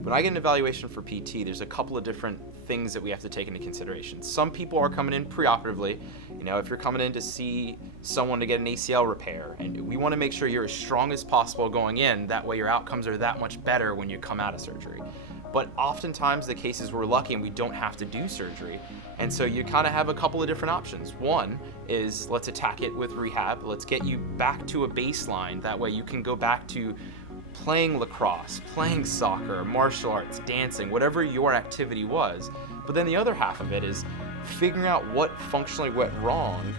When I get an evaluation for PT, there's a couple of different things that we have to take into consideration. Some people are coming in preoperatively. If you're coming in to see someone to get an ACL repair, and we want to make sure you're as strong as possible going in, that way your outcomes are that much better when you come out of surgery. But oftentimes the cases we're lucky and we don't have to do surgery, and so you kind of have a couple of different options. One is, let's attack it with rehab. Let's get you back to a baseline. That way you can go back to playing lacrosse, playing soccer, martial arts, dancing, whatever your activity was. But then the other half of it is figuring out what functionally went wrong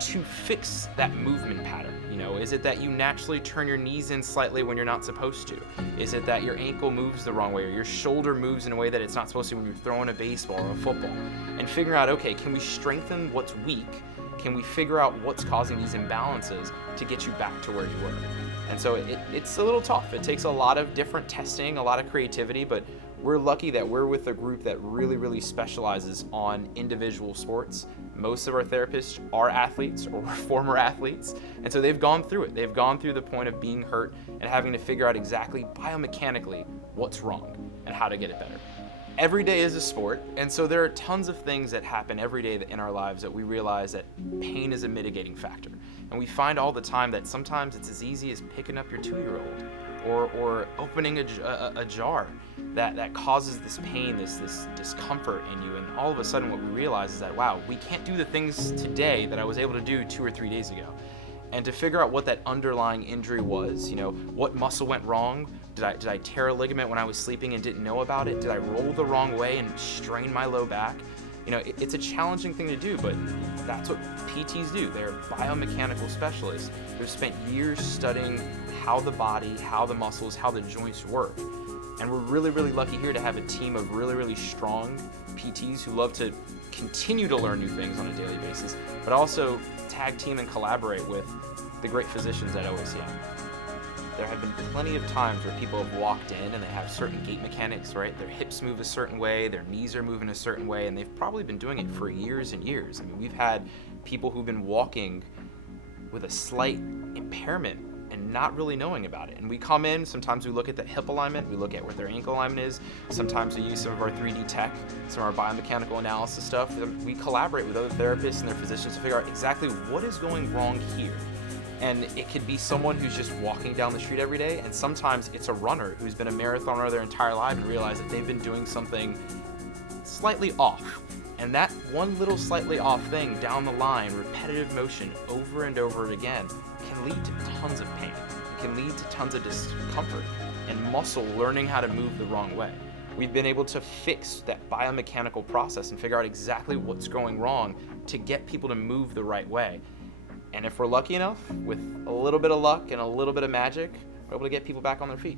to fix that movement pattern. Is it that you naturally turn your knees in slightly when you're not supposed to? Is it that your ankle moves the wrong way, or your shoulder moves in a way that it's not supposed to when you're throwing a baseball or a football? And figuring out, okay, can we strengthen what's weak? Can we figure out what's causing these imbalances to get you back to where you were? And so it's a little tough. It takes a lot of different testing, a lot of creativity, but we're lucky that we're with a group that really, really specializes on individual sports. Most of our therapists are athletes or former athletes, and so they've gone through it. They've gone through the point of being hurt and having to figure out exactly biomechanically what's wrong and how to get it better. Every day is a sport, and so there are tons of things that happen every day in our lives that we realize that pain is a mitigating factor. And we find all the time that sometimes it's as easy as picking up your 2-year-old or opening a jar that causes this pain, this discomfort in you. And all of a sudden what we realize is that, wow, we can't do the things today that I was able to do 2 or 3 days ago. And to figure out what that underlying injury was, what muscle went wrong? Did I tear a ligament when I was sleeping and didn't know about it? Did I roll the wrong way and strain my low back? It's a challenging thing to do, but that's what PTs do. They're biomechanical specialists. They've spent years studying how the body, how the muscles, how the joints work. And we're really, really lucky here to have a team of really, really strong PTs who love to continue to learn new things on a daily basis, but also tag team and collaborate with the great physicians at OACM. There have been plenty of times where people have walked in and they have certain gait mechanics, right? Their hips move a certain way, their knees are moving a certain way, and they've probably been doing it for years and years. We've had people who've been walking with a slight impairment and not really knowing about it. And we come in, sometimes we look at the hip alignment, we look at where their ankle alignment is, sometimes we use some of our 3D tech, some of our biomechanical analysis stuff. We collaborate with other therapists and their physicians to figure out exactly what is going wrong here. And it could be someone who's just walking down the street every day, and sometimes it's a runner who's been a marathoner their entire life and realize that they've been doing something slightly off. And that one little slightly off thing down the line, repetitive motion over and over again, can lead to tons of pain. It can lead to tons of discomfort and muscle learning how to move the wrong way. We've been able to fix that biomechanical process and figure out exactly what's going wrong to get people to move the right way. And if we're lucky enough, with a little bit of luck and a little bit of magic, we're able to get people back on their feet.